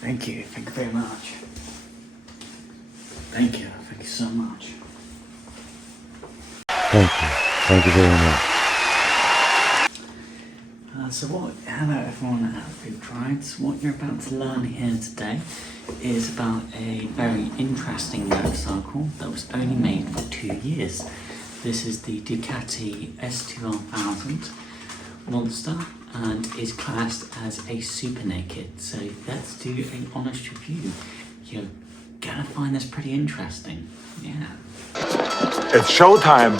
Thank you very much. Thank you so much. Thank you very much. Hello everyone at Food Rides. What you're about to learn here today is about a very interesting motorcycle that was only made for 2 years. This is the Ducati S2R 1000 Monster and is classed as a super naked. So let's do an honest review. You're gonna find this pretty interesting. Yeah. It's showtime.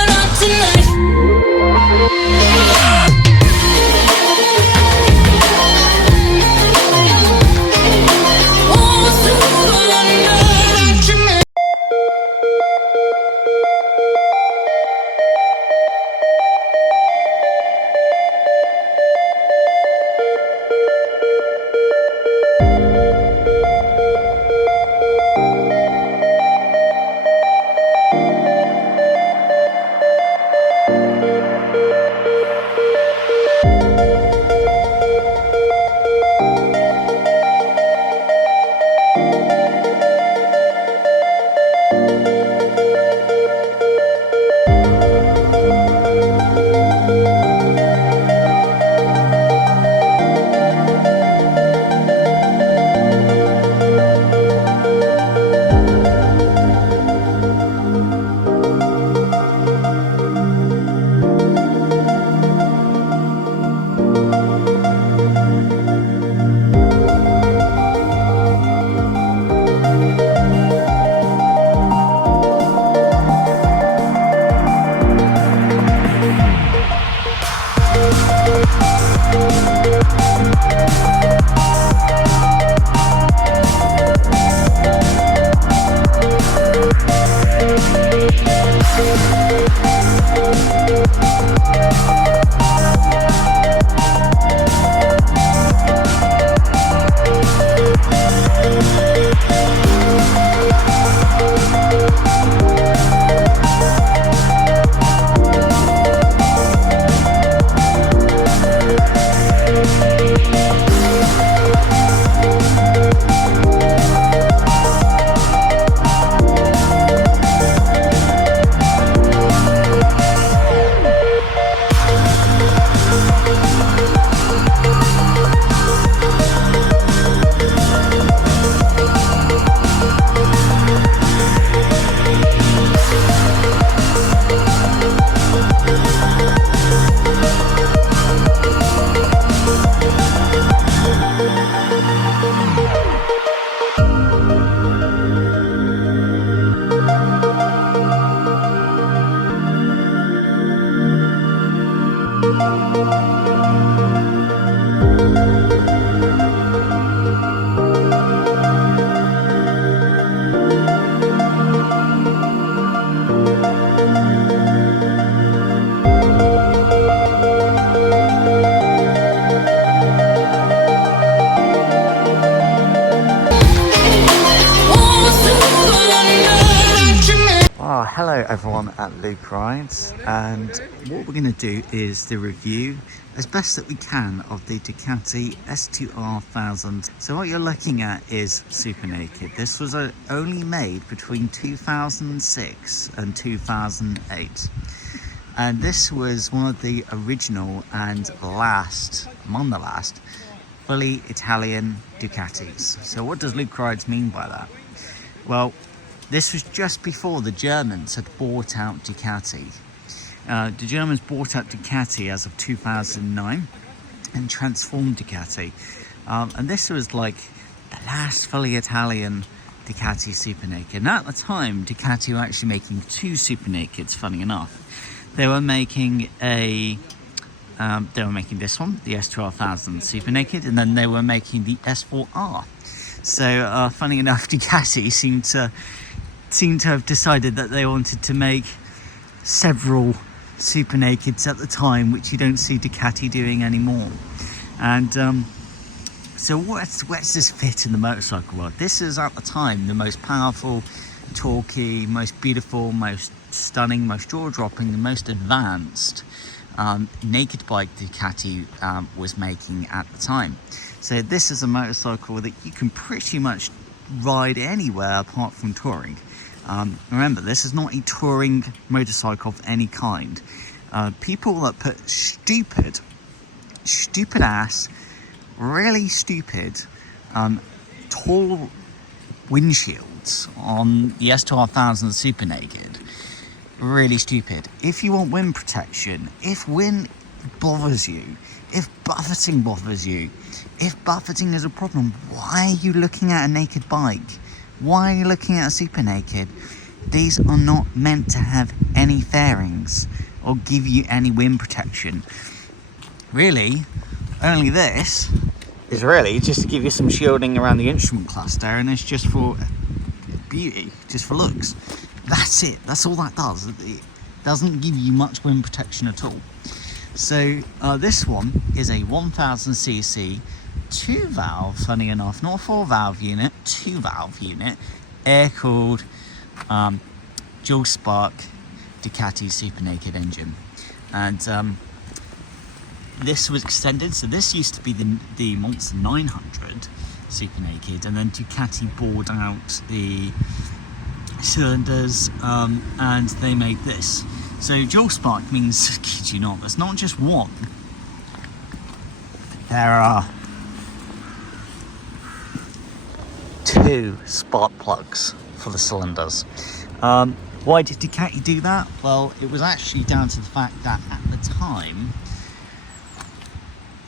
Hello everyone at Luke Rides, and what we're going to do is the review as best that we can of the Ducati S2R 1000. So what you're looking at is super naked. This was only made between 2006 and 2008, and this was one of the original and among the last fully Italian Ducatis. So what does Luke Rides mean by that? Well, this was just before the Germans had bought out Ducati. The Germans bought out Ducati as of 2009 and transformed Ducati. And this was like the last fully Italian Ducati Super Naked. And at the time, Ducati were actually making 2 Super Nakeds, funny enough. They were making this one, the S2R 1000 Super Naked, and then they were making the S4R. So funny enough, Ducati seemed to have decided that they wanted to make several super nakeds at the time, which you don't see Ducati doing anymore. And so where's this fit in the motorcycle world? This is at the time the most powerful, torquey, most beautiful, most stunning, most jaw-dropping, the most advanced naked bike Ducati was making at the time. So this is a motorcycle that you can pretty much ride anywhere apart from touring. Remember, this is not a touring motorcycle of any kind. People that put stupid ass, really stupid, tall windshields on the S2R Super Naked, really stupid. If you want wind protection, if wind bothers you, if buffeting bothers you, if buffeting is a problem, why are you looking at a naked bike? Why are you looking at a Super Naked? These are not meant to have any fairings or give you any wind protection. Really, only this is really just to give you some shielding around the instrument cluster, and it's just for beauty, just for looks. That's it. That's all that does. It doesn't give you much wind protection at all. So this one is a 1000cc 2-valve, funny enough, not a 4-valve unit, 2-valve unit, air-cooled dual spark Ducati Super Naked engine. And this was extended, so this used to be the Monster 900 Super Naked, and then Ducati bought out the cylinders and they made this. So dual spark means, kid you not, there's not just one, there are 2 spark plugs for the cylinders. Why did Ducati do that? Well, it was actually down to the fact that at the time,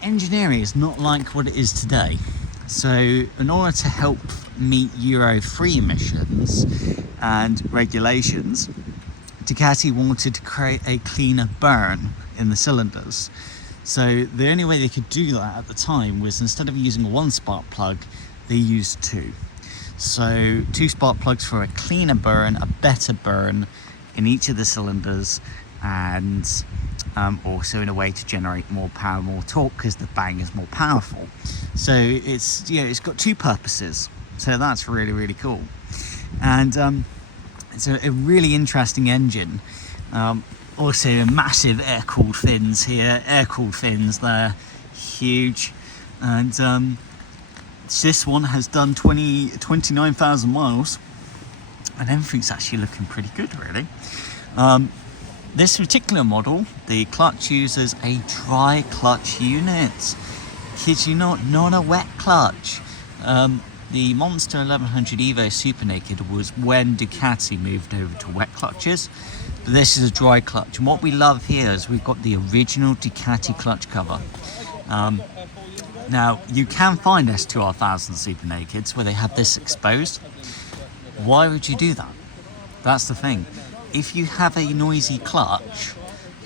engineering is not like what it is today. So in order to help meet Euro 3 emissions and regulations, Ducati wanted to create a cleaner burn in the cylinders. So the only way they could do that at the time was, instead of using 1 spark plug, they used 2. So 2 spark plugs for a cleaner burn, a better burn in each of the cylinders, and also in a way to generate more power, more torque, because the bang is more powerful. So it's, you know, it's got 2 purposes. So that's really, really cool. And it's a really interesting engine. Also massive air-cooled fins here, air-cooled fins there, huge. And this one has done 29,000 miles, and everything's actually looking pretty good, really. This particular model, the clutch uses a dry clutch unit. Kid you not a wet clutch. The Monster 1100 Evo Super Naked was when Ducati moved over to wet clutches, but this is a dry clutch. And what we love here is we've got the original Ducati clutch cover. Now, you can find S2R 1000 Super Nakeds where they have this exposed. Why would you do that? That's the thing. If you have a noisy clutch,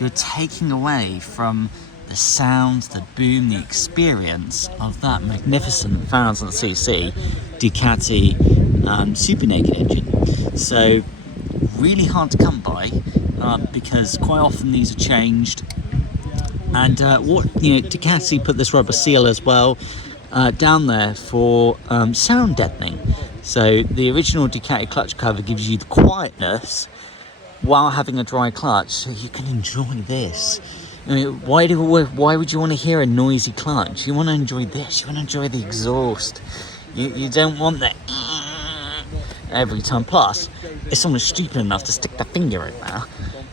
you're taking away from the sound, the boom, the experience of that magnificent 1000cc Ducati Super Naked engine. So really hard to come by because quite often these are changed. And Ducati put this rubber seal as well down there for sound deadening. So the original Ducati clutch cover gives you the quietness while having a dry clutch, so you can enjoy this. I mean, why would you want to hear a noisy clutch? You want to enjoy this. You want to enjoy the exhaust. You don't want that every time. Plus, if someone's stupid enough to stick their finger in there,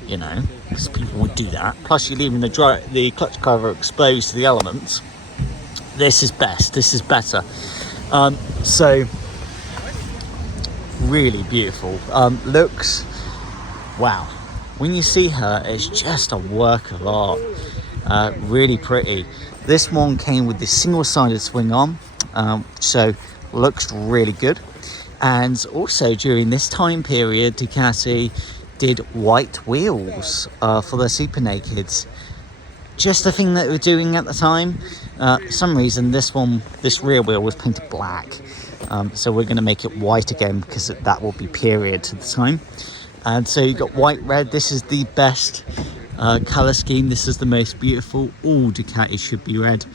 you know, because people would do that. Plus, you're leaving the clutch cover exposed to the elements. This is best. This is better. So, really beautiful. Looks, wow. When you see her, it's just a work of art. Really pretty. This one came with this single-sided swing arm, so looks really good. And also during this time period, Ducati did white wheels for their Super Nakeds. Just the thing that they were doing at the time. For some reason, this rear wheel was painted black. So we're going to make it white again because that will be period to the time. And so you got white, red. This is the best color scheme. This is the most beautiful. All Ducati should be red.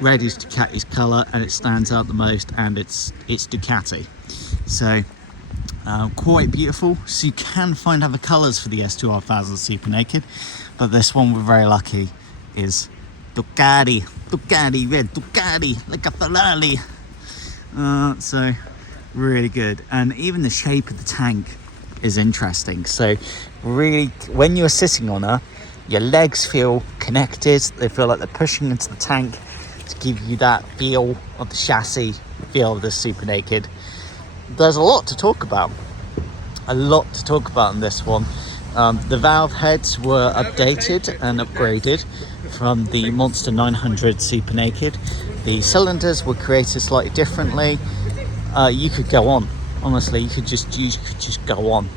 Red is Ducati's color, and it stands out the most, and it's Ducati. So quite beautiful. So you can find other colors for the S2R 1000 Super Naked, but this one, we're very lucky, is Ducati. Ducati, red Ducati, like a Ferrari. So really good. And even the shape of the tank is interesting. So really, when you're sitting on her, your legs feel connected. They feel like they're pushing into the tank to give you that feel of the chassis, feel of the Super Naked. There's a lot to talk about. In this one. The valve heads were updated and upgraded from the Monster 900 Super Naked. The cylinders were created slightly differently. You could go on, honestly, you could just go on.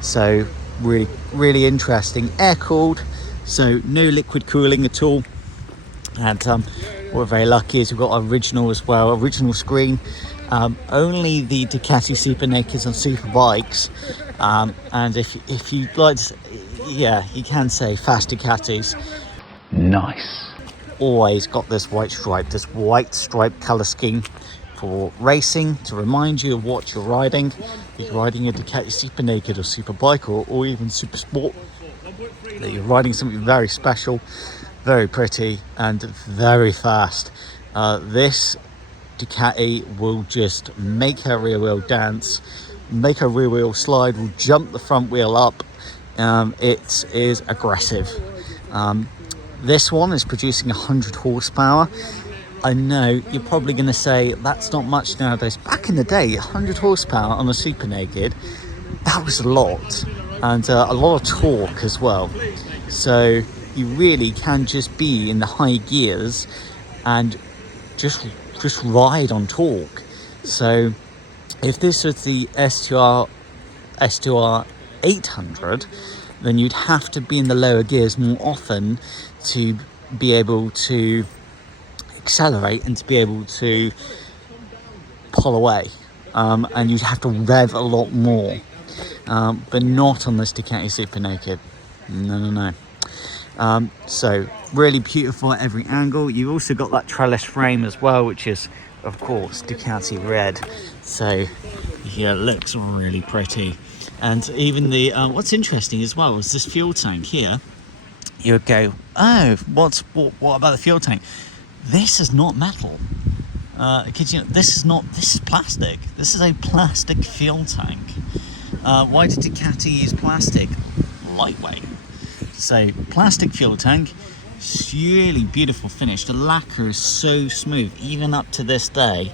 So really interesting. Air cooled, so no liquid cooling at all. And we're very lucky as we've got original as well, original screen. Only the Ducati Super Nakeds and Super Bikes, and if you like to, yeah, you can say fast Ducatis. Nice. Always got this white stripe colour scheme for racing to remind you of what you're riding. If you're riding a Ducati Super Naked or Super Bike or even Super Sport, that you're riding something very special, very pretty and very fast. This Ducati will just make her rear wheel dance, make her rear wheel slide, will jump the front wheel up. It is aggressive. This one is producing 100 horsepower. I know you're probably going to say that's not much nowadays. Back in the day, 100 horsepower on a Super Naked, that was a lot, and a lot of torque as well. So you really can just be in the high gears and just ride on torque. So if this was the S2R 800, then you'd have to be in the lower gears more often to be able to accelerate and to be able to pull away, and you'd have to rev a lot more, but not on this Ducati Super Naked. No. So really beautiful at every angle. You've also got that trellis frame as well, which is of course Ducati red, so yeah, it looks really pretty. And even the what's interesting as well is this fuel tank here. You would go, oh, what about the fuel tank? This is not metal. Because this is plastic. This is a plastic fuel tank. Why did Ducati use plastic? Lightweight. So plastic fuel tank, really beautiful finish. The lacquer is so smooth, even up to this day.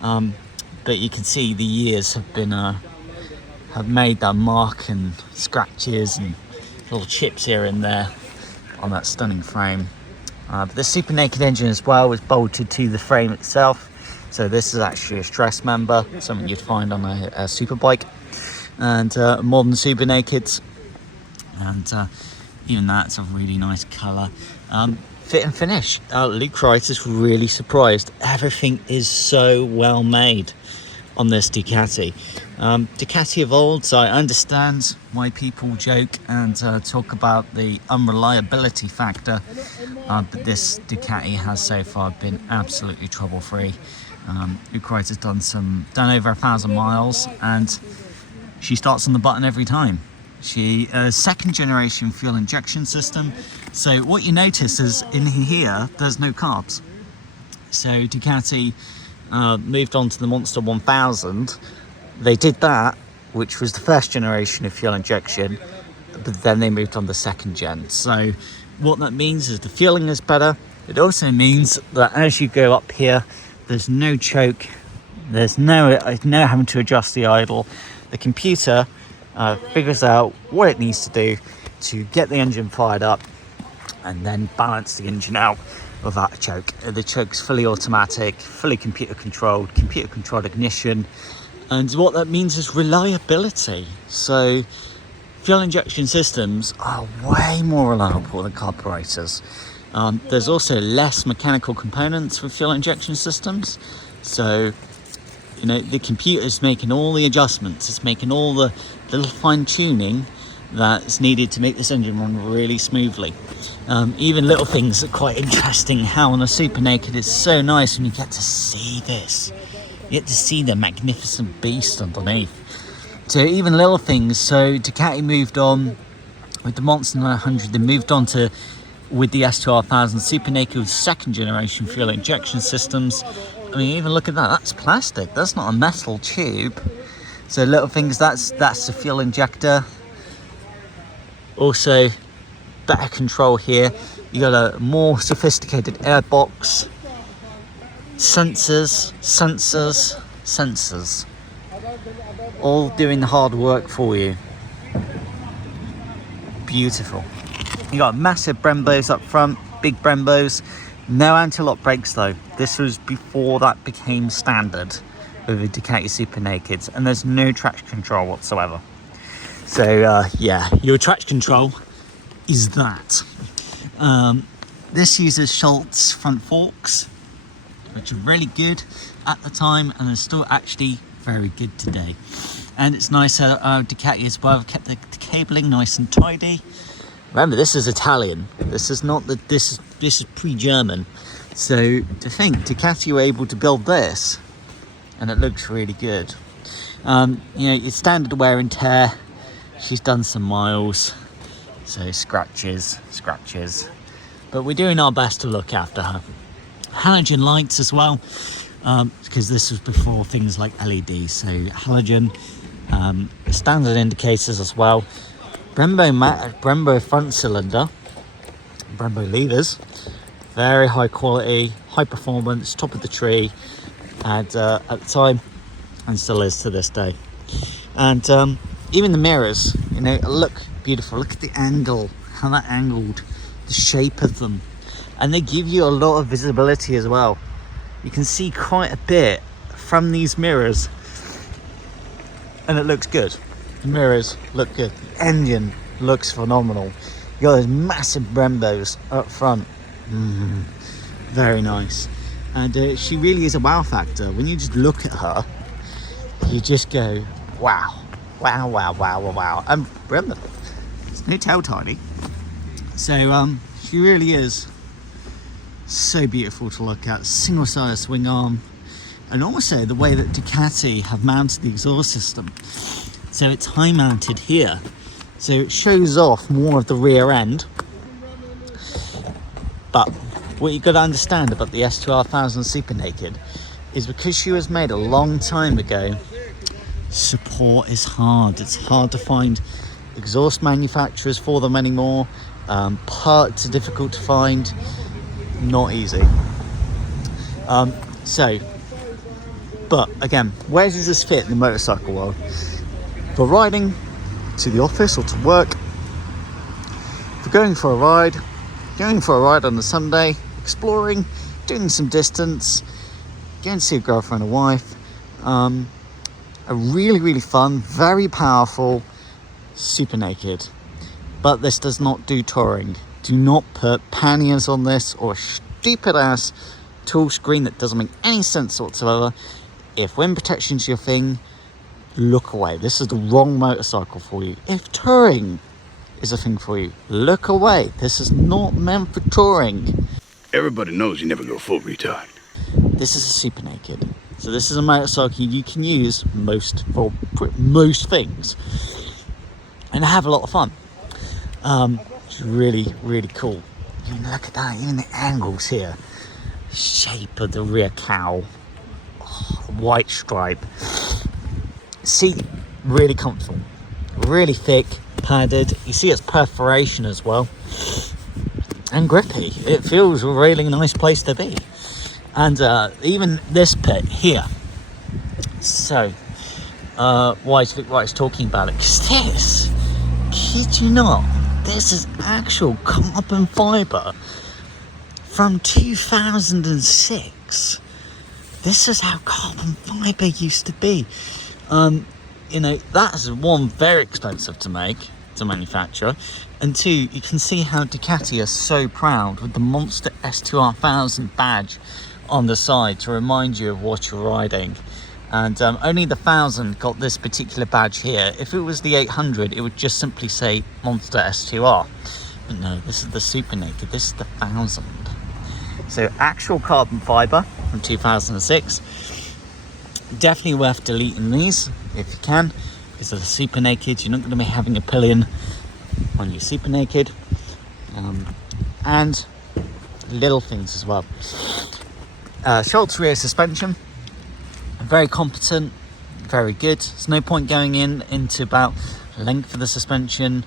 But you can see the years have made that mark and scratches and little chips here and there on that stunning frame. But the Super Naked engine as well was bolted to the frame itself. So this is actually a stress member, something you'd find on a super bike and modern Super Nakeds. And even that's a really nice colour. Fit and finish. Luke Wright is really surprised. Everything is so well made on this Ducati. Ducati of old, so I understand why people joke and talk about the unreliability factor, but this Ducati has so far been absolutely trouble-free. Luke Wright has done over 1,000 miles, and she starts on the button every time. She second generation fuel injection system. So what you notice is in here there's no carbs. So Ducati moved on to the Monster 1000. They did that, which was the first generation of fuel injection, but then they moved on to second gen. So what that means is the fueling is better. It also means that as you go up here, there's no choke, there's no having to adjust the idle. The computer figures out what it needs to do to get the engine fired up and then balance the engine out without a choke. The choke's fully automatic, fully computer controlled ignition, and what that means is reliability. So fuel injection systems are way more reliable than carburetors. There's also less mechanical components for fuel injection systems, so the computer's making all the adjustments, it's making all the little fine-tuning that's needed to make this engine run really smoothly. Even little things are quite interesting, how on a Super Naked it's so nice when you get to see this. You get to see the magnificent beast underneath. So even little things, so Ducati moved on with the Monster 900, they moved on to with the S2R 1000 Super Naked with second generation fuel injection systems. I mean, even look at that, that's plastic, that's not a metal tube. So little things, that's the fuel injector. Also, better control here. You got a more sophisticated air box. Sensors. All doing the hard work for you. Beautiful. You got massive Brembos up front, big Brembos. No anti-lock brakes though. This was before that became standard with the Ducati Super Nakeds, and there's no traction control whatsoever. So yeah, your traction control is that. This uses Schultz front forks, which are really good at the time and are still actually very good today. And it's nice Ducati as well, kept the cabling nice and tidy. Remember, this is Italian. This is not the this is pre-German. So to think Ducati were able to build this, and it looks really good. You know, it's standard wear and tear. She's done some miles, so scratches. But we're doing our best to look after her. Halogen lights as well, because this was before things like LED. So halogen, standard indicators as well. Brembo front cylinder, Brembo levers, very high quality, high performance, top of the tree, and at the time, and still is to this day. And even the mirrors, you know, look beautiful. Look at the angle, how that angled, the shape of them, and they give you a lot of visibility as well. You can see quite a bit from these mirrors, and it looks good. The mirrors look good. The engine looks phenomenal. You got those massive Brembos up front. Very nice. And she really is a wow factor. When you just look at her, you just go, wow. And Brembo, there's no tail tiny. So she really is so beautiful to look at. Single side swing arm. And also the way that Ducati have mounted the exhaust system. So it's high mounted here. So it shows off more of the rear end. But what you've got to understand about the S2R 1000 Super Naked is because she was made a long time ago, support is hard. It's hard to find exhaust manufacturers for them anymore. Parts are difficult to find. Not easy. But again, where does this fit in the motorcycle world? For riding to the office or to work, for going for a ride on a Sunday, exploring, doing some distance, going to see a girlfriend or wife. A really fun, very powerful Super Naked. But this does not do touring. Do not put panniers on this or a stupid ass tool screen that doesn't make any sense whatsoever. If wind protection's your thing, look away. This is the wrong motorcycle for you. If touring is a thing for you, look away. This is not meant for touring. Everybody knows you never go full retard. This is a Super Naked. So this is a motorcycle you can use for most things and have a lot of fun. It's really cool. Even look at that, even the angles here. Shape of the rear cowl. White stripe. Seat really comfortable, really thick, padded. You see its perforation as well, and grippy. It feels a really nice place to be. And even this bit here. So why is talking about it? Because this, kid you not, this is actual carbon fiber from 2006. This is how carbon fiber used to be. You know, that's one, very expensive to manufacture, and two, you can see how Ducati are so proud with the Monster S2R 1000 badge on the side to remind you of what you're riding. And only the 1000 got this particular badge here. If it was the 800, it would just simply say Monster S2R. But no, this is the Super Naked, this is the 1000. So actual carbon fiber from 2006. Definitely worth deleting these if you can, because of the Super Naked. You're not going to be having a pillion on your Super Naked. And little things as well. Schultz rear suspension, very competent, very good. There's no point going into about length of the suspension.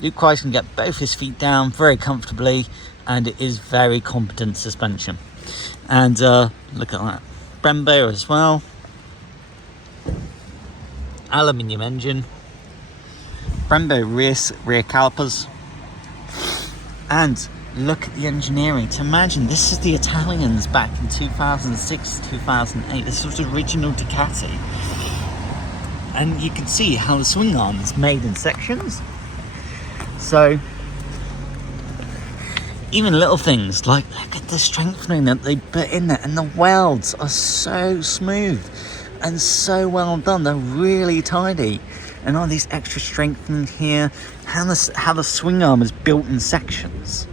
Luke Christ can get both his feet down very comfortably, and it is very competent suspension. And look at that, Brembo as well, aluminium engine, Brembo rear calipers, and look at the engineering. To imagine, this is the Italians back in 2006, 2008. This was original Ducati. And you can see how the swing arm is made in sections. So, even little things like, look at the strengthening that they put in there. And the welds are so smooth and so well done. They're really tidy. And all these extra strengthening here. How the swing arm is built in sections.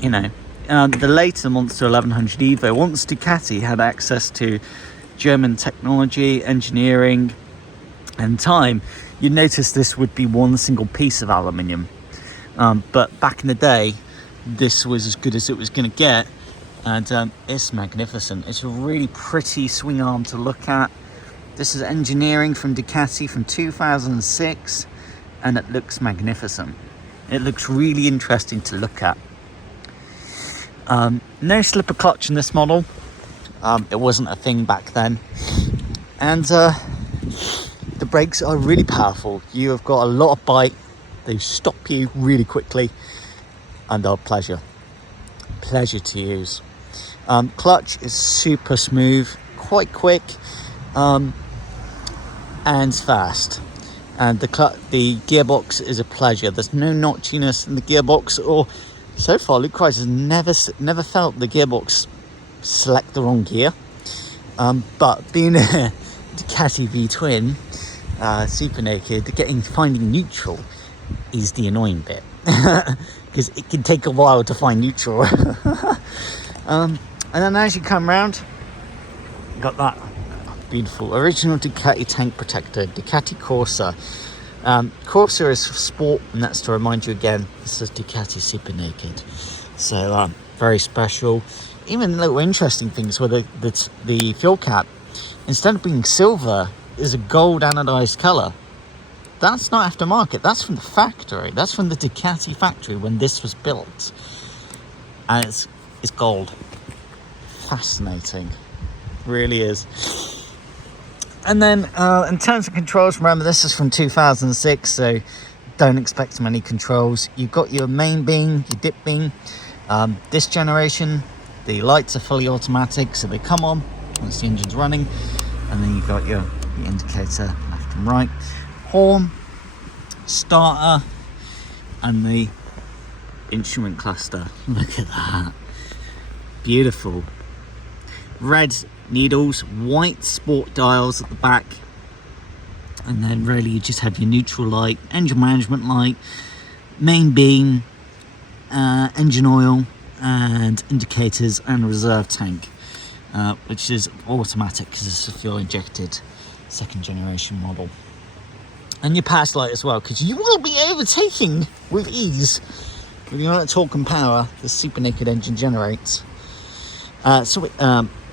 You know, the later Monster 1100 Evo, once Ducati had access to German technology, engineering and time, you'd notice this would be one single piece of aluminium. But back in the day, this was as good as it was going to get, and it's magnificent. It's a really pretty swing arm to look at. This is engineering from Ducati from 2006, and it looks magnificent. It looks really interesting to look at. No slipper clutch in this model. It wasn't a thing back then. And the brakes are really powerful. You have got a lot of bite. They stop you really quickly and are pleasure to use. Clutch is super smooth, quite quick, and fast. And the gearbox is a pleasure. There's no notchiness in the gearbox, or so far, Luke Christ has never felt the gearbox select the wrong gear. But being a Ducati V-twin, super naked, finding neutral is the annoying bit, because it can take a while to find neutral. And then as you come round, you got that beautiful original Ducati tank protector, Ducati Corsa. Corsa is for sport, and that's to remind you again, this is Ducati Super Naked. So very special. Even little interesting things where the fuel cap, instead of being silver, is a gold anodized colour. That's not aftermarket, that's from the factory. That's from the Ducati factory when this was built. And it's gold. Fascinating. Really is. And then in terms of controls, remember this is from 2006, so don't expect many controls. You've got your main beam, your dip beam. This generation, the lights are fully automatic, so they come on once the engine's running. And then you've got your indicator left and right. Horn, starter, and the instrument cluster. Look at that. Beautiful. Red needles, white sport dials at the back, and then really you just have your neutral light, engine management light, main beam, engine oil, and indicators, and reserve tank, which is automatic because it's a fuel injected second generation model. And your pass light as well, because you will be overtaking with ease with the amount of torque and power the Super Naked engine generates.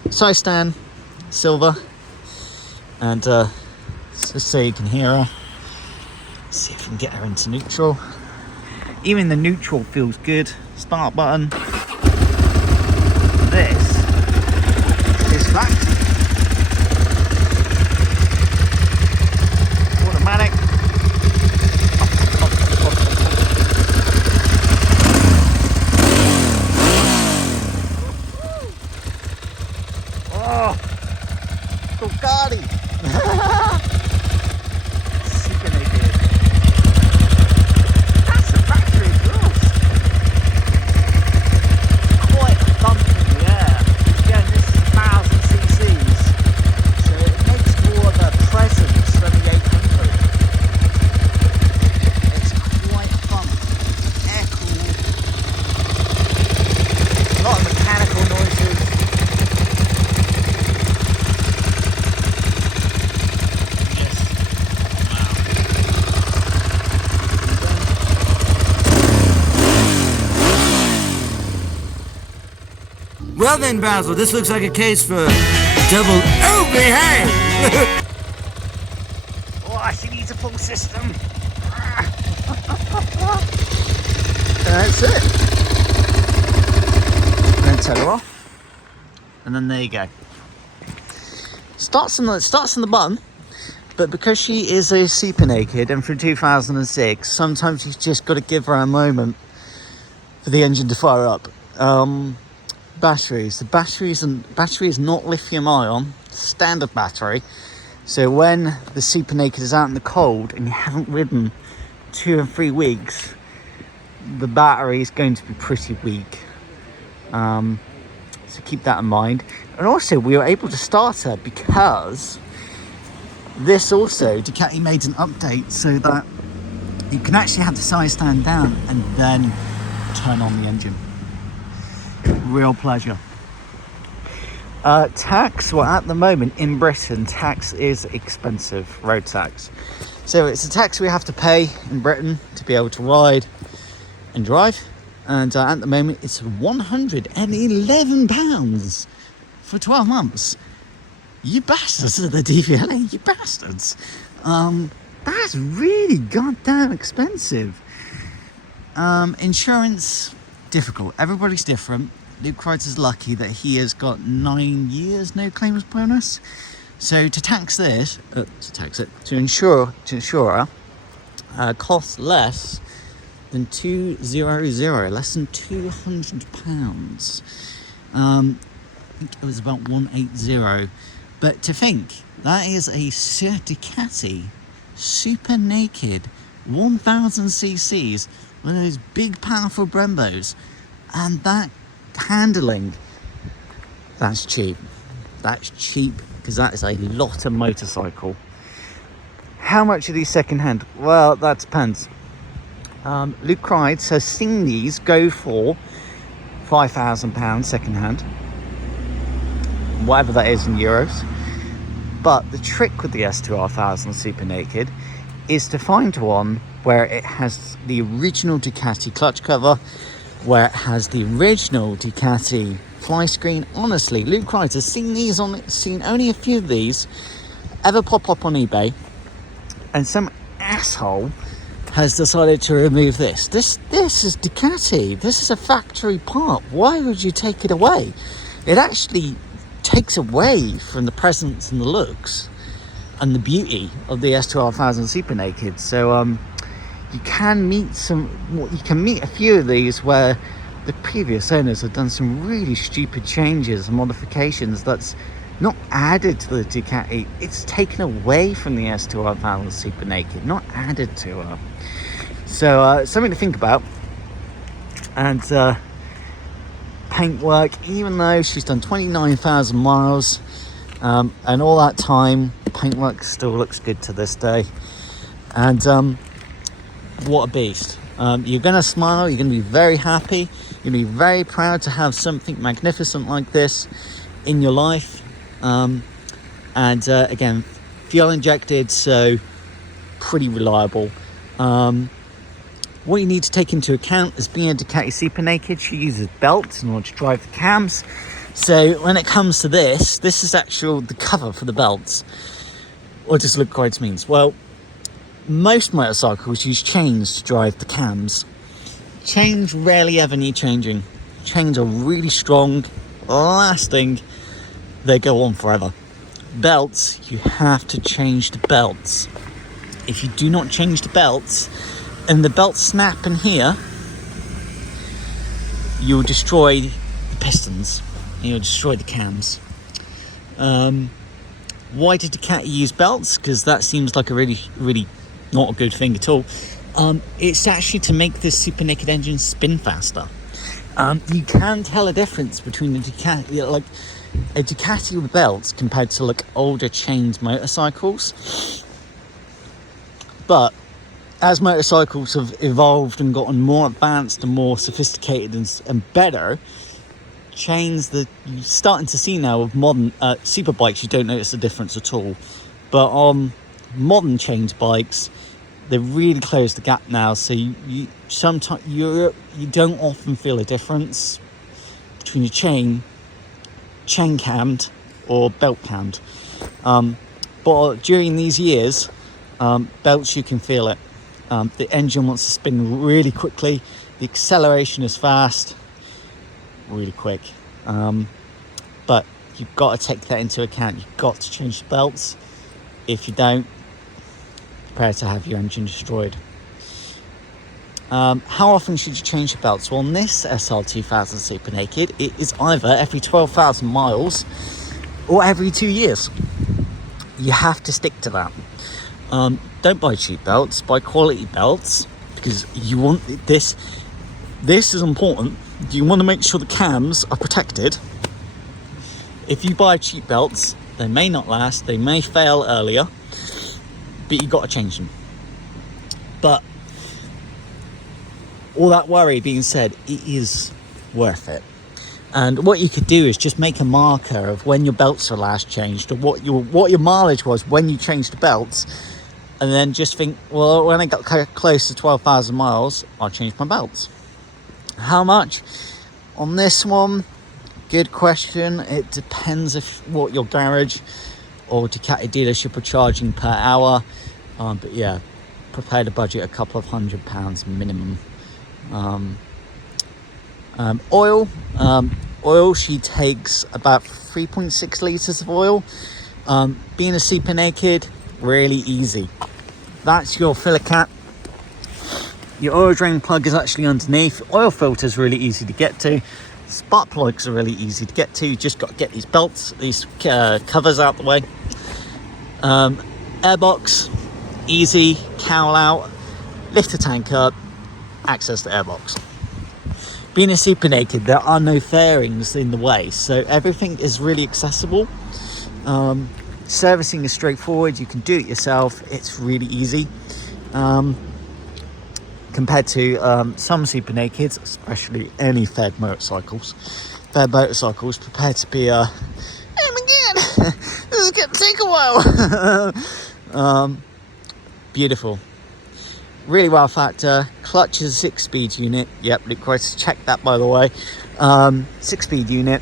Side stand, silver, and just so you can hear her. Let's see if I can get her into neutral. Even the neutral feels good. Start button. This is factory. Automatic. Oh, Ducati. Super naked. That's the factory exhaust. Quite a bump in the air. Again, this is 1,000 cc's, so it makes more of a presence than the 800. It's quite fun. Air cooled. A lot of mechanical noises. Well then, Basil, this looks like a case for double behave. Oh, she needs a full system. That's it. Then turn her off, and then there you go. Starts on the button, but because she is a super naked and from 2006, sometimes you've just got to give her a moment for the engine to fire up. Batteries. The battery is not lithium ion, standard battery. So when the super naked is out in the cold and you haven't ridden 2 and 3 weeks, the battery is going to be pretty weak. So keep that in mind. And also we were able to start her because this also, Ducati made an update so that you can actually have the side stand down and then turn on the engine. Real pleasure. Tax, well at the moment in Britain, tax is expensive, road tax. So it's a tax we have to pay in Britain to be able to ride and drive. And at the moment it's £111 for 12 months. You bastards at the DVLA, you bastards. That's really goddamn expensive. Insurance, difficult. Everybody's different. Luke Kreitz lucky that he has got 9 years no claims bonus. So to tax this, to insure costs less than £200, less than £200. I think it was about 180. But to think that is a Ducati super naked 1000 cc's, one of those big powerful Brembos, and that handling, that's cheap. That's cheap because that is a lot of motorcycle. How much are these second-hand? Well, that depends. Luke Kreitz has seen these go for £5,000 second-hand, whatever that is in euros. But the trick with the S2R 1000 Super Naked is to find one where it has the original Ducati clutch cover, where it has the original Ducati fly screen. Honestly, Luke Kreitz has seen only a few of these ever pop up on eBay, and some asshole has decided to remove this. This is Ducati. This is a factory part. Why would you take it away? It actually takes away from the presence and the looks and the beauty of the S2R 1000 Super Naked. So you can meet a few of these where the previous owners have done some really stupid changes and modifications that's not added to the Ducati. It's taken away from the S2R 1000 Super Naked, not added to her. So something to think about. And paintwork, even though she's done 29,000 miles and all that time, paintwork still looks good to this day. And what a beast. You're going to smile, you're going to be very happy, you're going to be very proud to have something magnificent like this in your life. Again, fuel injected, so pretty reliable. What you need to take into account is being a Ducati Super Naked, she uses belts in order to drive the cams. So when it comes to this is the cover for the belts. What does Luke Kreitz means? Well, most motorcycles use chains to drive the cams. Chains rarely ever need changing. Chains are really strong, lasting, they go on forever. Belts, you have to change the belts. If you do not change the belts, and the belts snap in here, you'll destroy the pistons, and you'll destroy the cams. Why did Ducati use belts? Because that seems like a really, really not a good thing at all. It's actually to make this Super Naked engine spin faster. You can tell a difference between the Ducati, like a Ducati with belts compared to like older chained motorcycles. But as motorcycles have evolved and gotten more advanced and more sophisticated and better, chains that you're starting to see now with modern super bikes, you don't notice the difference at all. But on modern chained bikes, they really close the gap now. So you sometimes you don't often feel a difference between a chain chain cammed or belt cammed. But during these years, belts, you can feel it. The engine wants to spin really quickly. The acceleration is fast, really quick. But you've got to take that into account. You've got to change the belts. If you don't, prepare to have your engine destroyed. How often should you change the belts? Well, on this SR 2000 Super Naked, it is either every 12,000 miles or every 2 years. You have to stick to that. Don't buy cheap belts, buy quality belts, because you want this. This is important. You want to make sure the cams are protected. If you buy cheap belts, they may not last, they may fail earlier, but you got to change them. But all that worry being said, it is worth it. And what you could do is just make a marker of when your belts are last changed, or what your mileage was when you changed the belts, and then just think, well, when I got close to 12,000 miles, I'll change my belts. How much? On this one, good question. It depends what your garage or Ducati dealership are charging per hour. But yeah, prepare to budget a couple of £100 minimum. Oil, she takes about 3.6 litres of oil. Being a Super Naked, really easy. That's your filler cap. Your oil drain plug is actually underneath. Oil filter is really easy to get to. Spark plugs are really easy to get to. You just got to get these belts, these covers out the way. Airbox, easy. Cowl out, lift the tank up, access the airbox. Being a Super Naked, there are no fairings in the way, so everything is really accessible. Servicing is straightforward. You can do it yourself. It's really easy. Compared to some Super Nakeds, especially any fed motorcycles. Fed motorcycles prepare to be oh my god, this is going to take a while. Beautiful. Really wow factor. Clutch is a 6-speed unit. Yep, Luke Rice checked that, by the way. 6-speed unit.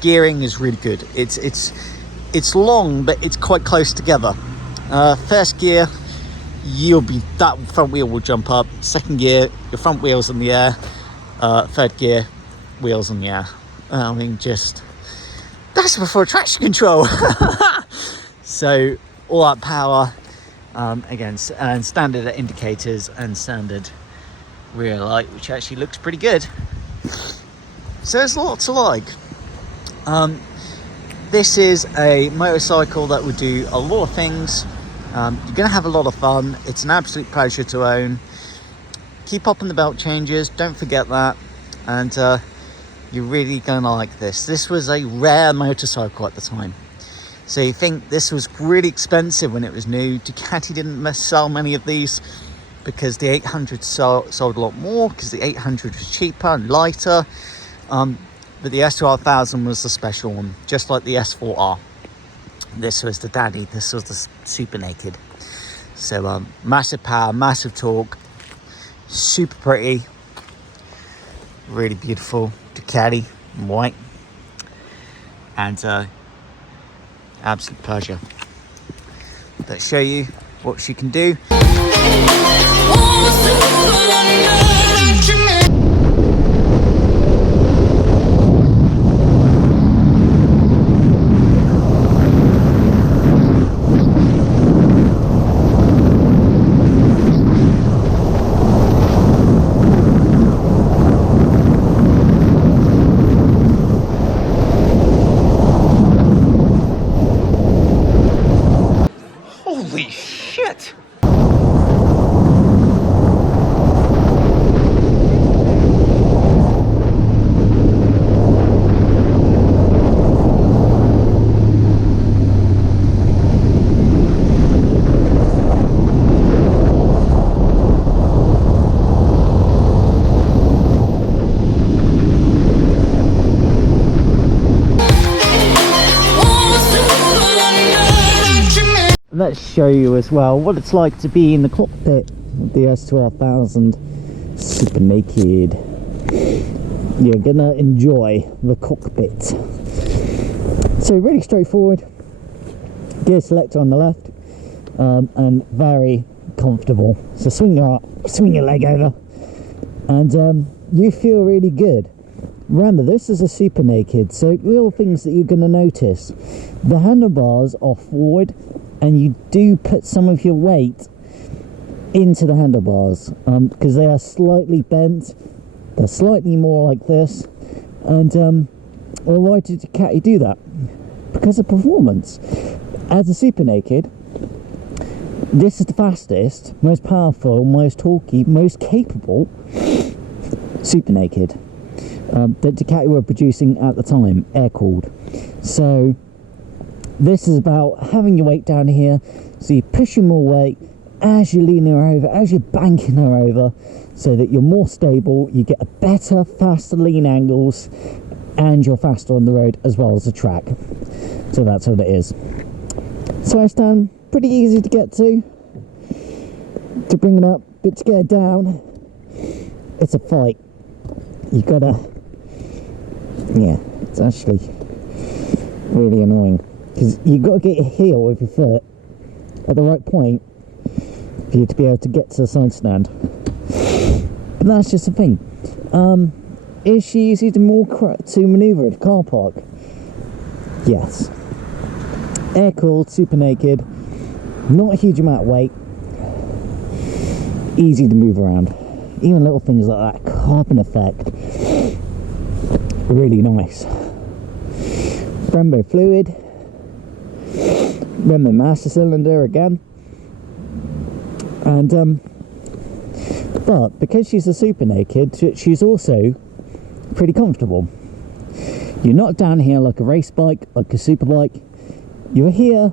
Gearing is really good. It's long, but it's quite close together. First gear, that front wheel will jump up. Second gear, your front wheel's in the air. Third gear, wheels in the air. I mean, that's before traction control. So all that power, again, and standard indicators and standard rear light, which actually looks pretty good. So there's a lot to like. This is a motorcycle that would do a lot of things. You're going to have a lot of fun. It's an absolute pleasure to own. Keep up on the belt changes, don't forget that. And you're really going to like this. This was a rare motorcycle at the time. So you think this was really expensive when it was new. Ducati didn't sell many of these because the 800 sold a lot more, because the 800 was cheaper and lighter. But the S2R 1000 was the special one, just like the S4R. This was the daddy, this was the Super Naked. So massive power, massive torque, super pretty, really beautiful. Ducati in white, and absolute pleasure. Let's show you what she can do. Holy shit! Let's show you as well what it's like to be in the cockpit of the S2R 1000 Super Naked. you're gonna enjoy the cockpit. So really straightforward, gear selector on the left, and very comfortable. So swing your leg over, and you feel really good. Remember, this is a super naked, so little things that you're going to notice. The handlebars are forward, and you do put some of your weight into the handlebars, because they are slightly bent. They're slightly more like this. And well, why did Ducati do that? Because of performance. As a super naked, this is the fastest, most powerful, most torquey, most capable super naked that Ducati were producing at the time, air-cooled. So this is about having your weight down here, so you're pushing more weight as you're leaning her over, as you're banking her over, so that you're more stable, you get a better, faster lean angles, and you're faster on the road as well as the track. So that's what it is. Side stand, pretty easy to get to bring it up, but to get it down, it's a fight. You gotta, yeah, it's actually really annoying, because you got to get your heel with your foot at the right point for you to be able to get to the side stand. But that's just the thing. Is she easy to maneuver at a car park? Yes. Air-cooled, super naked, not a huge amount of weight, easy to move around. Even little things like that carbon effect, really nice. Brembo fluid, Brembo master cylinder again, and but because she's a super naked, she's also pretty comfortable. You're not down here like a race bike, like a super bike. You're here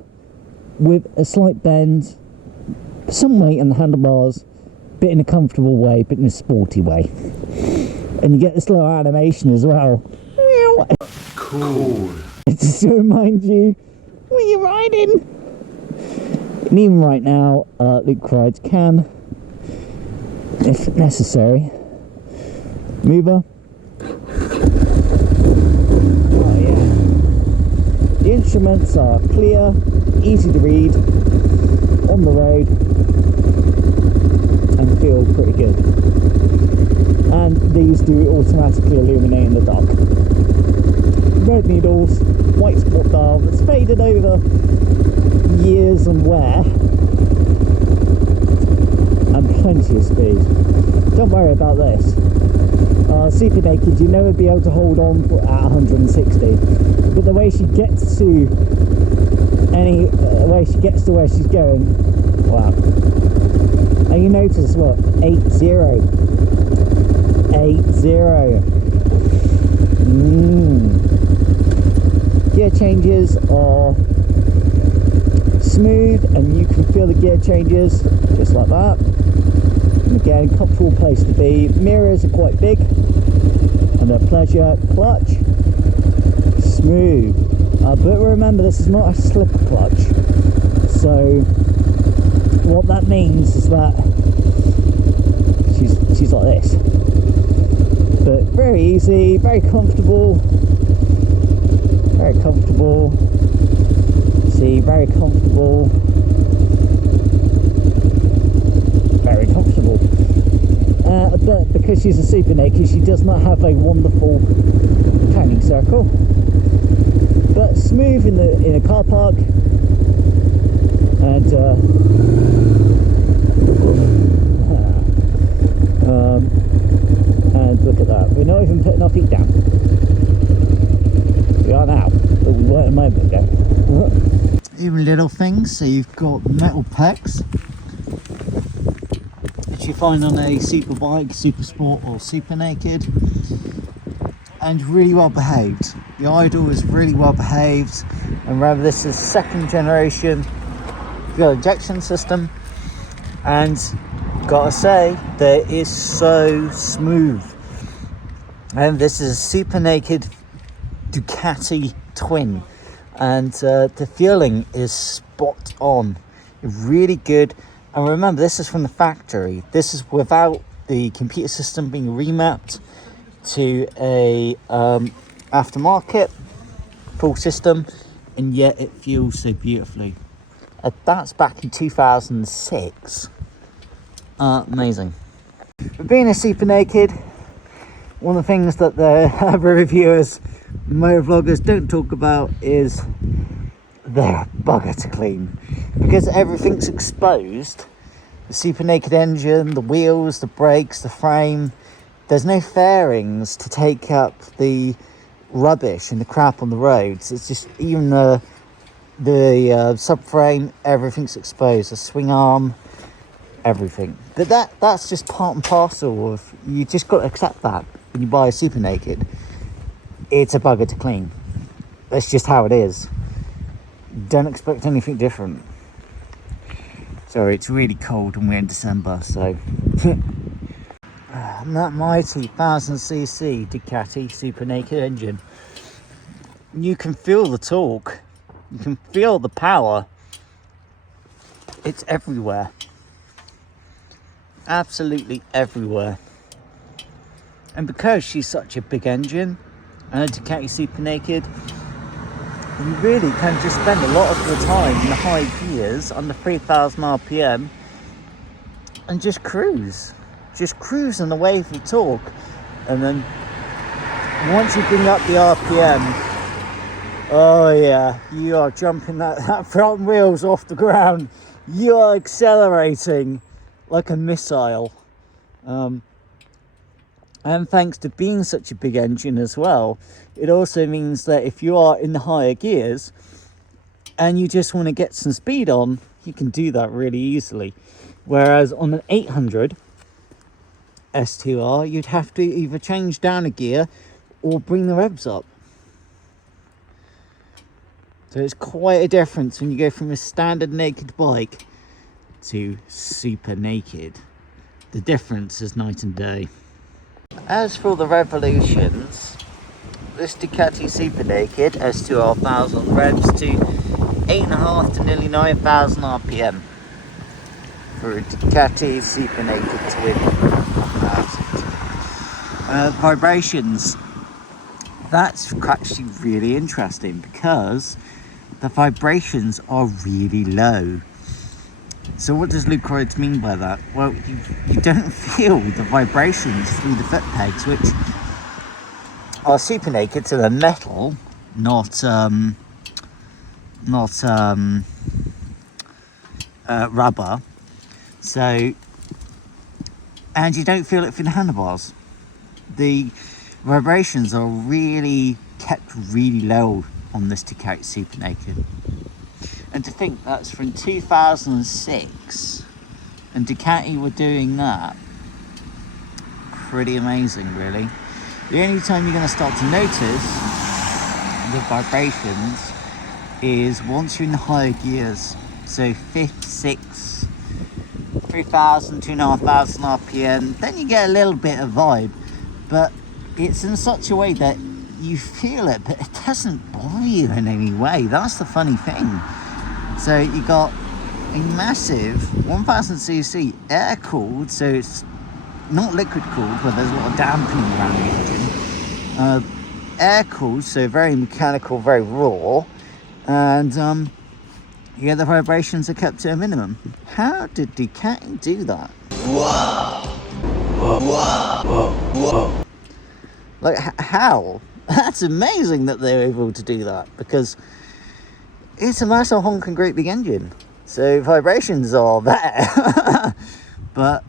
with a slight bend, some weight in the handlebars, but in a comfortable way, but in a sporty way. And you get this little animation as well. Cool. Just to remind you where you're riding. And even right now, Luke rides can, if necessary, move her. Oh yeah. The instruments are clear, easy to read, on the road, and feel pretty good. And these do automatically illuminate in the dark. Red needles, white spot dial that's faded over years and wear, and plenty of speed. Don't worry about this. Super naked, you'll never be able to hold on at 160, but the way she gets to where she's going, wow. And you notice what, 80. Gear changes are smooth, and you can feel the gear changes just like that. And again, comfortable place to be. Mirrors are quite big, and a pleasure. Clutch, smooth. But remember, this is not a slipper clutch. So what that means is that she's like this. But very easy, very comfortable. Very comfortable. See, very comfortable. Very comfortable. But because she's a super naked, she does not have a wonderful turning circle. But smooth in a car park. And and look at that. We're not even putting our feet down. We are now, but we weren't a moment ago. Even little things, so you've got metal pegs, which you find on a super bike, super sport or super naked, and really well behaved. The idle is really well behaved, and remember, this is second generation fuel injection system, and gotta say, that is so smooth. And this is a super naked Ducati twin, and the feeling is spot on, really good. And remember, this is from the factory. This is without the computer system being remapped. to a aftermarket full system, and yet it feels so beautifully. That's back in 2006. Amazing. But being a super naked, one of the things that the reviewers, motor vloggers don't talk about is they're bugger to clean, because everything's exposed. The super naked engine, the wheels, the brakes, the frame, there's no fairings to take up the rubbish and the crap on the roads. It's just, even the subframe, everything's exposed, the swing arm, everything. But that's just part and parcel of, you just got to accept that when you buy a super naked. It's a bugger to clean. That's just how it is. Don't expect anything different. Sorry, it's really cold and we're in December, so and that mighty 1000cc Ducati super naked engine, you can feel the torque, you can feel the power. It's everywhere, absolutely everywhere. And because she's such a big engine and a Ducati super naked, you really can just spend a lot of your time in the high gears under 3000 RPM and just cruising away from torque. And then once you bring up the RPM, oh yeah, you are jumping that front wheels off the ground. You are accelerating like a missile. And thanks to being such a big engine as well, it also means that if you are in the higher gears and you just want to get some speed on, you can do that really easily. Whereas on an 800 S2R, you'd have to either change down a gear or bring the revs up. So it's quite a difference when you go from a standard naked bike to super naked. The difference is night and day. As for the revolutions, this Ducati Super Naked S2R 1000 revs to 8.5 to nearly 9,000 RPM for a Ducati Super Naked Twin 1000. Vibrations, that's actually really interesting because the vibrations are really low. So what does Luke Rhodes mean by that? Well, you don't feel the vibrations through the foot pegs, which are super naked, so they're metal, not rubber. So, and you don't feel it through the handlebars. The vibrations are really kept really low on this Ducati Super Naked. And to think that's from 2006 and Ducati were doing that, pretty amazing really. The only time you're going to start to notice the vibrations is once you're in the higher gears. So 5th, 6th, 3,000, 2,500 RPM, then you get a little bit of vibe, but it's in such a way that you feel it, but it doesn't bother you in any way. That's the funny thing. So you got a massive 1000cc air cooled, so it's not liquid cooled where there's a lot of dampening around the engine. Air cooled, so very mechanical, very raw, and yeah, the vibrations are kept to a minimum. How did Ducati do that? Whoa! Whoa! Whoa! Whoa! Like, how? That's amazing that they're able to do that, because it's a massive honking great big engine. So vibrations are there, but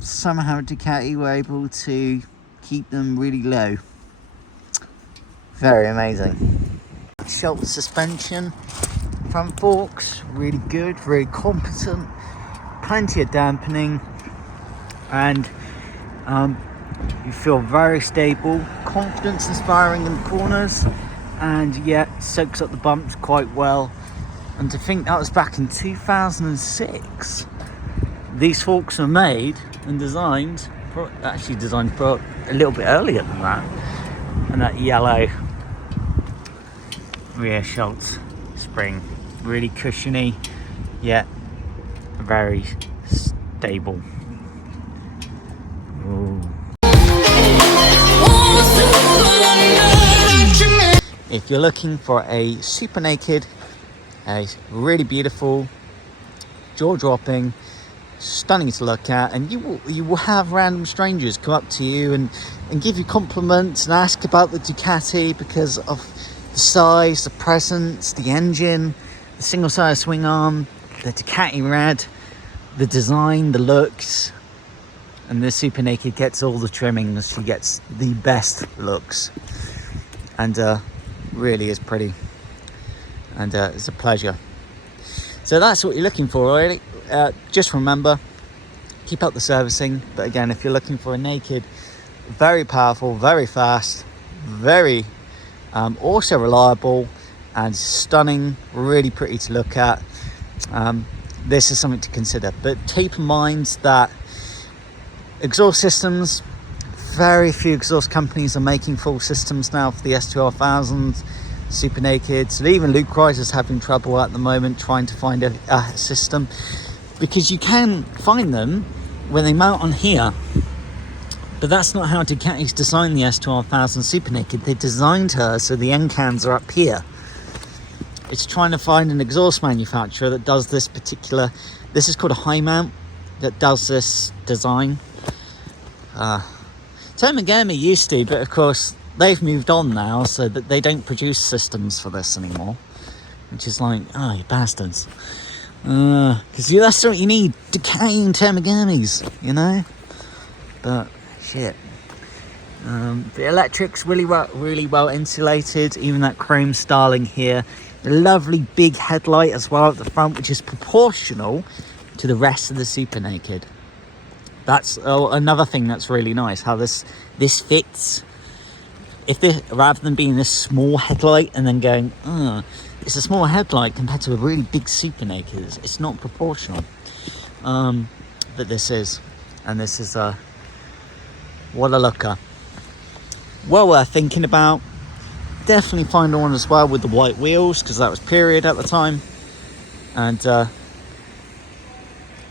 somehow Ducati were able to keep them really low. Very amazing. Schultz suspension, front forks, really good, very competent, plenty of dampening, and you feel very stable, confidence inspiring in the corners, and yet soaks up the bumps quite well. And to think that was back in 2006. These forks are made and designed, actually designed for a little bit earlier than that. And that yellow rear Schultz spring, really cushiony, yet very stable. Ooh. if you're looking for a super naked, a really beautiful, jaw-dropping, stunning to look at, and you will have random strangers come up to you and give you compliments and ask about the Ducati because of the size, the presence, the engine, the single-sided swing arm, the Ducati red, the design, the looks. And this super naked gets all the trimmings. She gets the best looks, and really is pretty, and it's a pleasure. So that's what you're looking for, really. Just remember, keep up the servicing. But again, if you're looking for a naked, very powerful, very fast, very also reliable and stunning, really pretty to look at, this is something to consider. But keep in mind that exhaust systems, very few exhaust companies are making full systems now for the S2R 1000 super nakeds, and even Luke Chrysler's having trouble at the moment trying to find a system, because you can find them when they mount on here, but that's not how Ducati's designed the S2R 1000 super naked. They designed her so the end cans are up here. It's trying to find an exhaust manufacturer that does this particular, this is called a high mount, that does this design. Termagami used to, but of course they've moved on now, so that they don't produce systems for this anymore, which is like, oh, you bastards. Because that's what you need, Ducati and Termagamis, you know. But shit, the electric's really well insulated. Even that chrome styling here, a lovely big headlight as well at the front, which is proportional to the rest of the super naked. That's another thing that's really nice, how this fits. If this, rather than being this small headlight and then going, it's a small headlight compared to a really big super naked, it's not proportional. But this is, and this is what a looker. Well worth thinking about. Definitely find one as well with the white wheels, because that was period at the time. And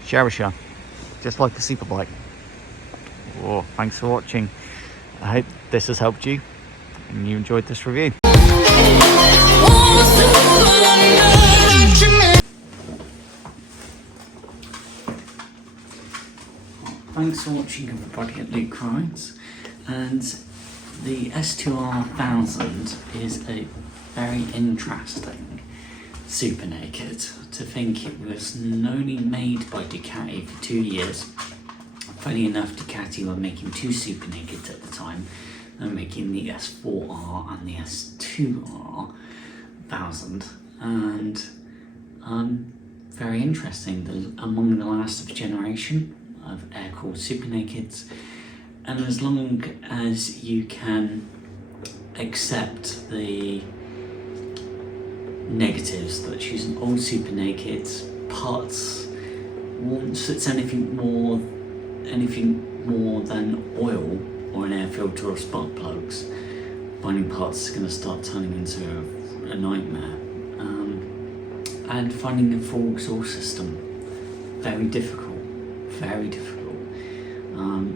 cherisher, just like a super bike. Oh, thanks for watching. I hope this has helped you and you enjoyed this review. Thanks for watching, everybody at Luke Rides. And the S2R 1000 is a very interesting super naked. To think it was only made by Ducati for 2 years. Funny enough, Ducati were making two super nakeds at the time. They were making the S4R and the S2R 1000, and very interesting. Among the last of a generation of air-cooled super nakeds, and as long as you can accept the negatives that she's an old super naked, parts, once it's anything more than oil or an air filter or spark plugs, finding parts is going to start turning into a nightmare. And finding a full exhaust system, very difficult, very difficult.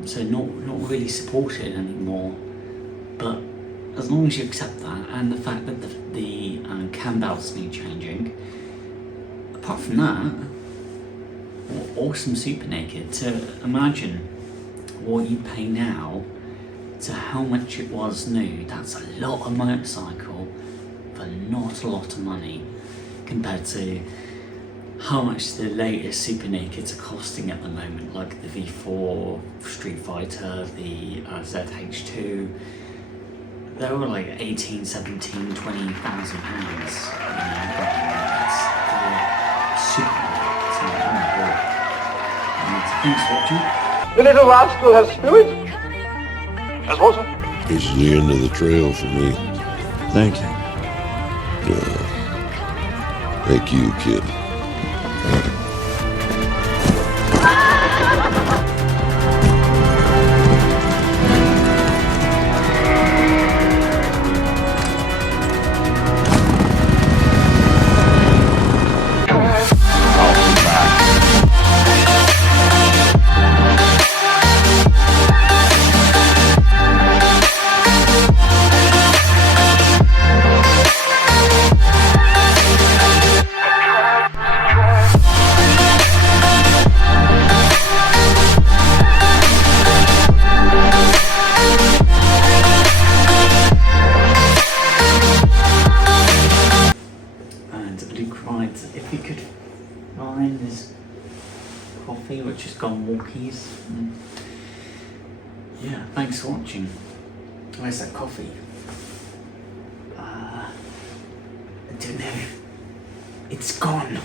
So not really supported anymore. But as long as you accept that, and the fact that the cam belts need changing, apart from that, awesome super naked. To imagine what you pay now to how much it was new, that's a lot of motorcycle for not a lot of money compared to how much the latest super nakeds are costing at the moment, like the V4 Street Fighter, the ZH2. They were like 18, 17, 20,000 pounds. That's super. Thanks for watching. The little rascal has spirit. Has what? It's the end of the trail for me. Thank you. Thank you, kid. puppy which has gone walkies. Yeah, thanks for watching. Where's that coffee? I don't know. It's gone.